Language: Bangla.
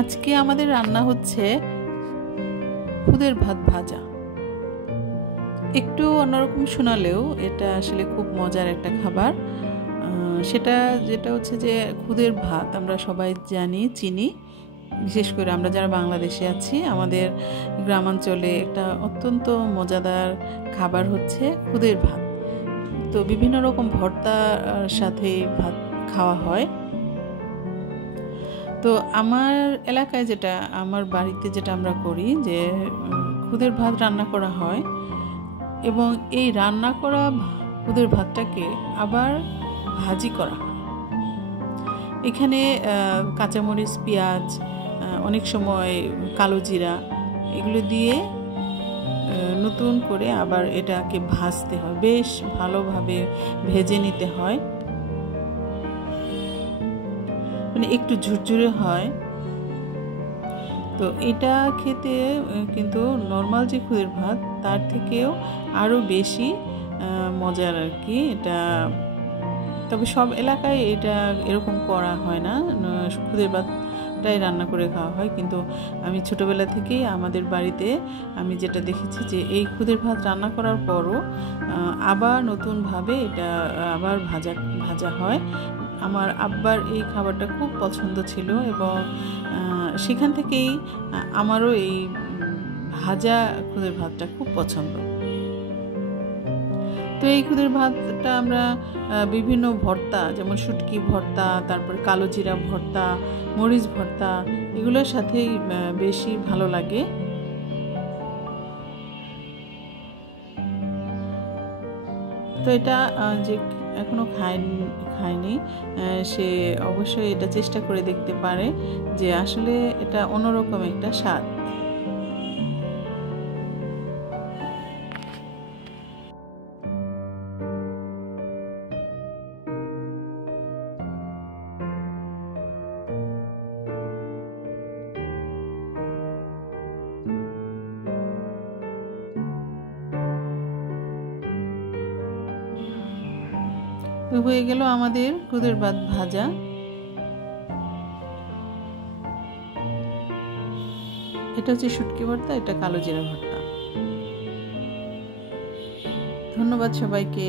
আজকে আমাদের রান্না হচ্ছে খুদের ভাত ভাজা। একটু অন্যরকম শোনালেও এটা আসলে খুব মজার একটা খাবার। যেটা হচ্ছে যে খুদের ভাত আমরা সবাই জানি, চিনি। বিশেষ করে আমরা যারা বাংলাদেশে আছি, আমাদের গ্রামাঞ্চলে একটা অত্যন্ত মজাদার খাবার হচ্ছে খুদের ভাত। তো বিভিন্ন রকম ভর্তার সাথে ভাত খাওয়া হয়। তো আমার এলাকায় আমার বাড়িতে যেটা আমরা করি, যে খুদের ভাত রান্না করা হয় এবং এই রান্না করা খুদের ভাতটাকে আবার ভাজি করা হয়। এখানে কাঁচামরিচ, পেঁয়াজ, অনেক সময় কালো জিরা এগুলো দিয়ে নতুন করে আবার এটাকে ভাজতে হয়, বেশ ভালোভাবে ভেজে নিতে হয়, মানে একটু ঝুরঝুরে হয়। তো এটা খেতে কিন্তু নর্মাল যে খুদের ভাত তার থেকেও আরও বেশি মজার আর কি এটা। তবে সব এলাকায় এটা এরকম করা হয় না, খুদের ভাতটাই রান্না করে খাওয়া হয়। কিন্তু আমি ছোটোবেলা থেকেই আমাদের বাড়িতে আমি যেটা দেখেছি, যে এই খুদের ভাত রান্না করার পরও আবার নতুনভাবে এটা আবার ভাজা হয়। আমার আব্বার এই খাবারটা খুব পছন্দ ছিল এবং সেখান থেকেই আমারও এই ভাজা খুদের ভাতটা খুব পছন্দ। তো এই খুদের ভাতটা আমরা বিভিন্ন ভর্তা, যেমন শুটকি ভর্তা, তারপর কালো জিরা ভর্তা, মরিচ ভর্তা, এগুলোর সাথেই বেশি ভালো লাগে। তো এটা যে এখনো খায়নি সে অবশ্যই এটা চেষ্টা করে দেখতে পারে, যে আসলে এটা অন্যরকম একটা স্বাদ। হয়ে গেল আমাদের খুদের ভাত ভাজা। এটা হচ্ছে শুটকি ভর্তা, এটা কালো জিরা ভর্তা। ধন্যবাদ সবাইকে।